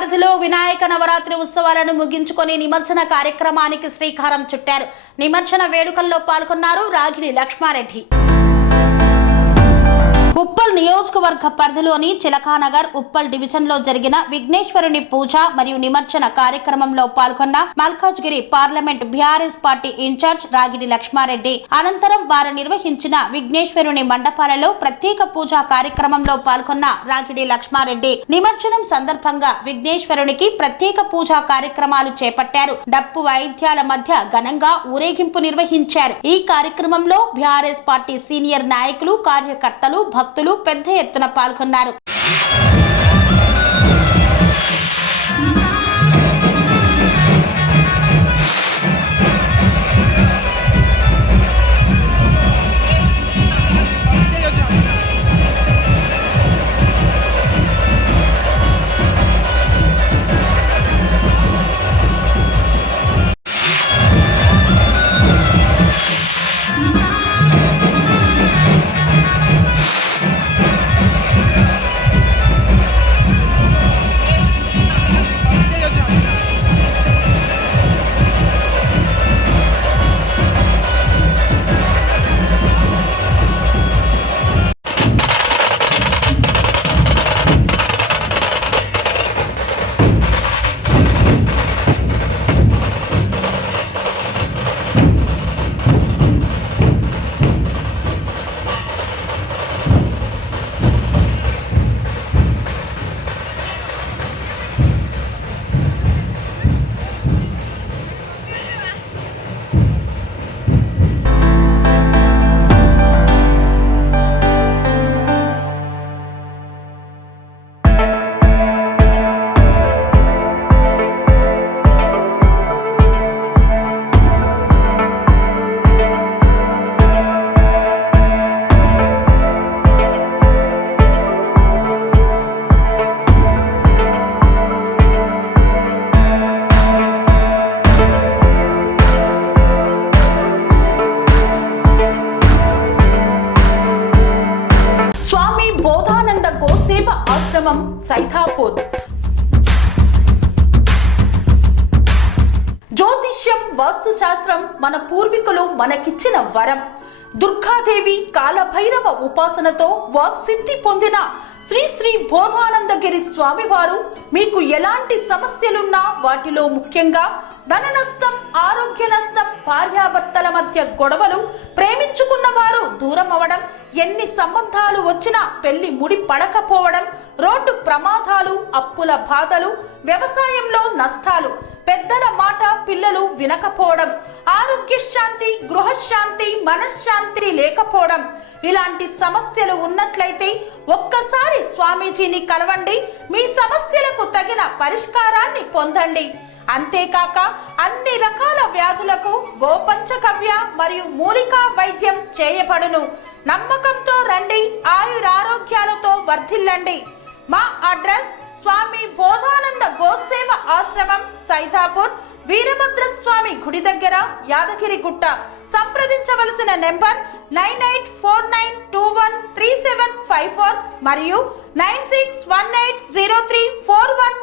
పరిధిలో వినాయక నవరాత్రి ఉత్సవాలను ముగించుకొని నిమజ్జన కార్యక్రమానికి శ్రీకారం చుట్టారు. నిమజ్జన వేడుకల్లో పాల్గొన్నారు రాగిడి లక్ష్మారెడ్డి. ఉప్పల్ నియోజకవర్గ పరిధిలోని చిలకానగర్ ఉప్పల్ డివిజన్ లో జరిగిన విఘ్నేశ్వరుని పూజ మరియు నిమజ్జన కార్యక్రమంలో పాల్గొన్న Malkajgiri parliament BRS party incharge Ragidi Lakshma Reddy. అనంతరం వారు నిర్వహించిన విఘ్నేశ్వరుని మండపాలలో ప్రత్యేక పూజా కార్యక్రమంలో పాల్గొన్న రాగిడి లక్ష్మారెడ్డి నిమజ్జనం సందర్భంగా విఘ్నేశ్వరునికి ప్రత్యేక పూజా కార్యక్రమాలు చేపట్టారు. డప్పు వాయిద్యాల మధ్య ఘనంగా ఊరేగింపు నిర్వహించారు. ఈ కార్యక్రమంలో బీఆర్ఎస్ పార్టీ సీనియర్ నాయకులు, కార్యకర్తలు, భక్తులు పెద్ద ఎత్తున పాల్గొన్నారు. ఆశ్రమం సైతాపూర్. జ్యోతిష్యం, వాస్తుశాస్త్రం మన పూర్వీకులు మనకిచ్చిన వరం. దుర్గాదేవి, కాలభైరవ ఉపాసనతో వాక్సిద్ధి పొందిన శ్రీ శ్రీ బోధానందగిరి స్వామివారు మీకు ఎలాంటి సమస్యలున్నా, వాటిలో ముఖ్యంగా ధన నష్టం, ఆరోగ్య నష్టం, భార్యాభర్తల మధ్య గొడవలు, ప్రేమించుకున్న వారు దూరం అవడం, ఎన్ని సంబంధాలు వచ్చినా పెళ్లి ముడి పడకపోవడం, రోడ్డు ప్రమాదాలు, అప్పుల బాధలు, వ్యవసాయంలో నష్టాలు, పెద్దల మాట పిల్లలు వినకపోవడం, ఆరోగ్య శాంతి, గృహశాంతి, మనశ్శాంతి లేకపోవడం, ఇలాంటి సమస్యలు ఉన్నట్లయితే ఒక్కసారి స్వామీజీని కలవండి. మీ సమస్యలకు తగిన పరిష్కారాన్ని పొందండి. అంతేకాక అన్ని రకాల వ్యాధులకు గోపంచగవ్య మరియు మూలికా వైద్యం చేయబడును. నమ్మకంతో రండి, ఆయురారోగ్యాలతో వర్ధిల్లండి. మా అడ్రస్ స్వామి బోధానంద గోసేవ ఆశ్రమం, సైతాపూర్, వీరభద్రస్వామి గుడి దగ్గర, యాదగిరిగుట్ట. సంప్రదించవలసిన నెంబర్ 9849213754 మరియు 96180341